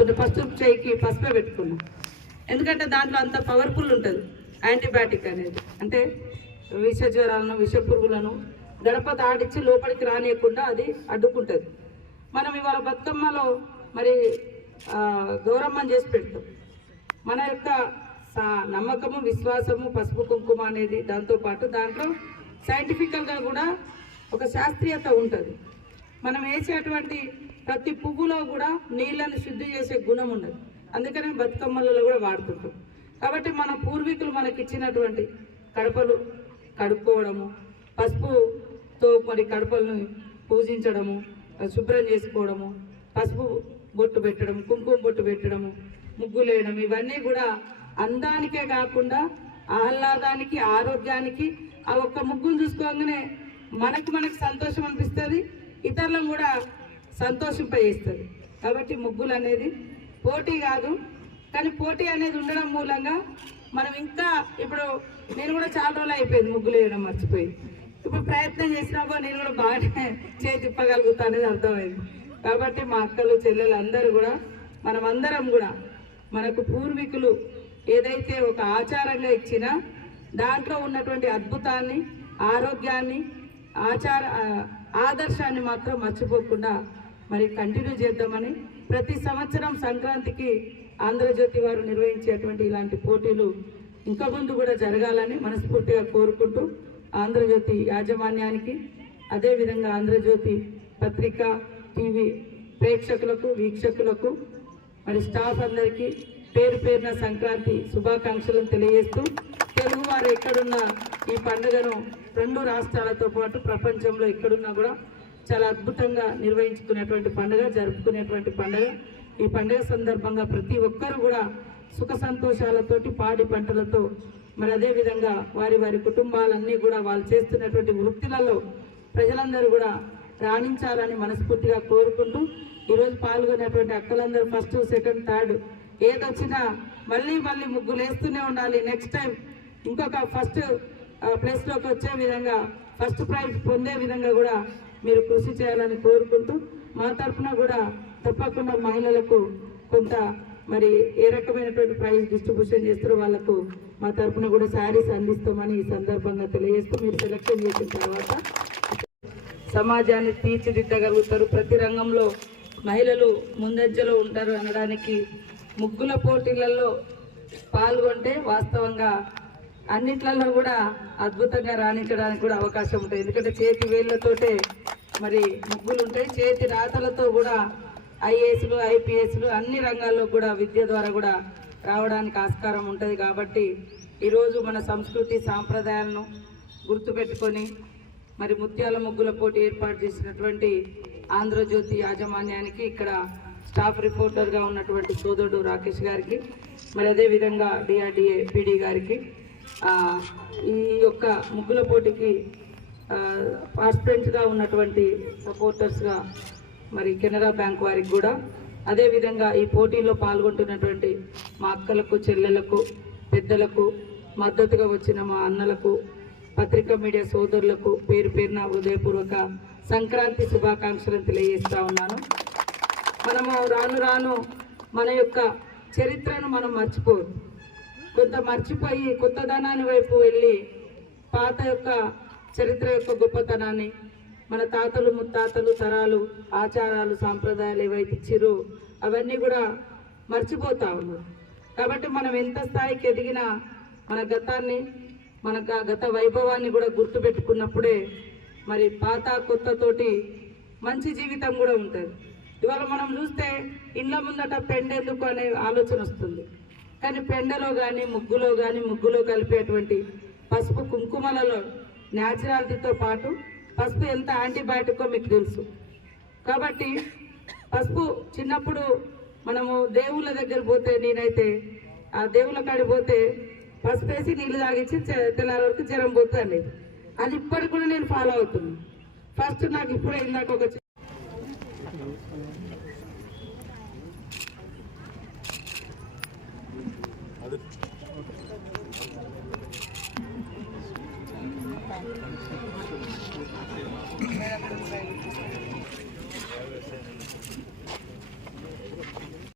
వాడుతుంటే ఫస్ట్ చేయికి పసుపే పెట్టుకున్నాం. ఎందుకంటే దాంట్లో అంత పవర్ఫుల్ ఉంటుంది యాంటీబయాటిక్ అనేది. అంటే విష జ్వరాలను విష పురుగులను గడప దాడిచ్చి లోపలికి రానియకుండా అది అడ్డుకుంటుంది. మనం ఇవాళ బతుకమ్మలో మరి గౌరమ్మని చేసి పెడతాం. మన యొక్క నమ్మకము విశ్వాసము పసుపు కుంకుమ అనేది దాంతోపాటు దాంట్లో సైంటిఫికల్గా కూడా ఒక శాస్త్రీయత ఉంటుంది. మనం వేసేటువంటి ప్రతి పువ్వులో కూడా నీళ్ళను శుద్ధి చేసే గుణం ఉన్నది. అందుకనే బతుకమ్మలలో కూడా వాడుతుంటాం. కాబట్టి మన పూర్వీకులు మనకి ఇచ్చినటువంటి కడపలు కడుక్కోవడము, పసుపుతో మరి కడపలను పూజించడము, శుభ్రం చేసుకోవడము, పసుపు బొట్టు పెట్టడం, కుంకుమ బొట్టు పెట్టడము, ముగ్గులు వేయడం, ఇవన్నీ కూడా అందానికే కాకుండా ఆహ్లాదానికి ఆరోగ్యానికి ఆ ఒక్క ముగ్గును చూసుకోగానే మనకు సంతోషం అనిపిస్తుంది, ఇతరులను కూడా సంతోషింపజేస్తుంది. కాబట్టి ముగ్గులు అనేది పోటీ కాదు, కానీ పోటీ అనేది ఉండడం మూలంగా మనం ఇంకా ఇప్పుడు నేను కూడా చాలా రోజులు అయిపోయింది ముగ్గులు వేయడం మర్చిపోయి. ఇప్పుడు ప్రయత్నం చేసినాకో నేను కూడా బాగానే చేతిప్పగలుగుతా అనేది అర్థమైంది. కాబట్టి మా అక్కలు చెల్లెలు అందరూ కూడా మనమందరం కూడా మనకు పూర్వీకులు ఏదైతే ఒక ఆచారంగా ఇచ్చినా దాంట్లో ఉన్నటువంటి అద్భుతాన్ని ఆరోగ్యాన్ని ఆదర్శాన్ని మాత్రం మర్చిపోకుండా మరి కంటిన్యూ చేద్దామని ప్రతి సంవత్సరం సంక్రాంతికి ఆంధ్రజ్యోతి వారు నిర్వహించేటువంటి ఇలాంటి పోటీలు ఇంకా ముందు కూడా జరగాలని మనస్ఫూర్తిగా కోరుకుంటూ ఆంధ్రజ్యోతి యాజమాన్యానికి అదేవిధంగా ఆంధ్రజ్యోతి పత్రిక టీవీ ప్రేక్షకులకు వీక్షకులకు మరి స్టాఫ్ అందరికీ పేరు పేరున సంక్రాంతి శుభాకాంక్షలను తెలియజేస్తూ తెలుగు వారు ఎక్కడున్నా ఈ పండుగను 2 రాష్ట్రాలతో పాటు ప్రపంచంలో ఎక్కడున్నా కూడా చాలా అద్భుతంగా నిర్వహించుకునేటువంటి పండుగ, జరుపుకునేటువంటి పండుగ. ఈ పండుగ సందర్భంగా ప్రతి ఒక్కరు కూడా సుఖ సంతోషాలతోటి పాడి పంటలతో మరి అదేవిధంగా వారి వారి కుటుంబాలన్నీ కూడా వాళ్ళు చేస్తున్నటువంటి వృత్తులలో ప్రజలందరూ కూడా రాణించాలని మనస్ఫూర్తిగా కోరుకుంటూ ఈరోజు పాల్గొనేటువంటి అక్కలందరూ ఫస్ట్ సెకండ్ థర్డ్ ఏదొచ్చినా మళ్ళీ ముగ్గులు వేస్తూనే ఉండాలి. నెక్స్ట్ టైం ఇంకొక ఫస్ట్ ప్లేస్లోకి వచ్చే విధంగా ఫస్ట్ ప్రైజ్ పొందే విధంగా కూడా మీరు కృషి చేయాలని కోరుకుంటూ మా తరఫున కూడా తప్పకుండా మహిళలకు కొంత మరి ఏ రకమైనటువంటి ప్రైజ్ డిస్ట్రిబ్యూషన్ చేస్తారో వాళ్ళకు మా తరఫున కూడా శారీస్ అందిస్తామని ఈ సందర్భంగా తెలియజేస్తూ మీరు సెలెక్షన్ చేసిన తర్వాత సమాజాన్ని తీర్చిదిద్దగలుగుతారు. ప్రతి రంగంలో మహిళలు ముందంజలో ఉంటారు అనడానికి ముగ్గుల పోటీలలో పాల్గొంటే వాస్తవంగా అన్నిట్లలో కూడా అద్భుతంగా రాణించడానికి కూడా అవకాశం ఉంటుంది. ఎందుకంటే చేతి వేళ్లతోటే మరి ముగ్గులు ఉంటాయి, చేతి రాతలతో కూడా ఐఏఎస్లు ఐపీఎస్లు అన్ని రంగాల్లో కూడా విద్య ద్వారా కూడా రావడానికి ఆస్కారం ఉంటుంది. కాబట్టి ఈరోజు మన సంస్కృతి సాంప్రదాయాలను గుర్తుపెట్టుకొని మరి ముత్యాల ముగ్గుల పోటీ ఏర్పాటు చేసినటువంటి ఆంధ్రజ్యోతి యాజమాన్యానికి ఇక్కడ స్టాఫ్ రిపోర్టర్గా ఉన్నటువంటి సోదరుడు రాకేష్ గారికి మరి అదేవిధంగా డిఆర్డిఏ పీడీ గారికి ఈ యొక్క ముగ్గుల పోటీకి పార్టిసిపెంట్స్గా ఉన్నటువంటి సపోర్టర్స్గా మరి కెనరా బ్యాంక్ వారికి కూడా అదేవిధంగా ఈ పోటీలో పాల్గొంటున్నటువంటి మా అక్కలకు చెల్లెలకు పెద్దలకు మద్దతుగా వచ్చిన మా అన్నలకు పత్రికా మీడియా సోదరులకు పేరు పేరున హృదయపూర్వక సంక్రాంతి శుభాకాంక్షలను తెలియజేస్తా ఉన్నాను. మనము రాను మన యొక్క చరిత్రను మనం మర్చిపోదు, కొంత మర్చిపోయి కొత్తదనాన్ని వైపు వెళ్ళి పాత యొక్క చరిత్ర యొక్క గొప్పతనాన్ని మన తాతలు ముత్తాతలు తరాలు ఆచారాలు సాంప్రదాయాలు ఏవైతే ఇచ్చిరో అవన్నీ కూడా మర్చిపోతా ఉన్నారు. కాబట్టి మనం ఎంత స్థాయికి ఎదిగినా మన గతాన్ని మన గత వైభవాన్ని కూడా గుర్తుపెట్టుకున్నప్పుడే మరి పాత కొత్తతోటి మంచి జీవితం కూడా ఉంటుంది. ఇవాళ మనం చూస్తే ఇళ్ళ ముందట పెండెందుకు అనే ఆలోచన వస్తుంది, కానీ పెండలో కానీ ముగ్గులో కలిపేటువంటి పసుపు కుంకుమలలో న్యాచురాలిటీతో పాటు పసుపు ఎంత యాంటీబయాటికో మీకు తెలుసు. కాబట్టి పసుపు చిన్నప్పుడు మనము దేవుళ్ళ దగ్గర పోతే నేనైతే ఆ దేవుళ్ళ కాడికి పోతే పసుపు వేసి నీళ్ళు తాగించి తెల్లారి వరకు జ్వరం పోతుంది. అది ఇప్పటికి కూడా నేను ఫాలో అవుతున్నాను. ఫస్ట్ నాకు ఇప్పుడే ఇందాక ఒక Thank you.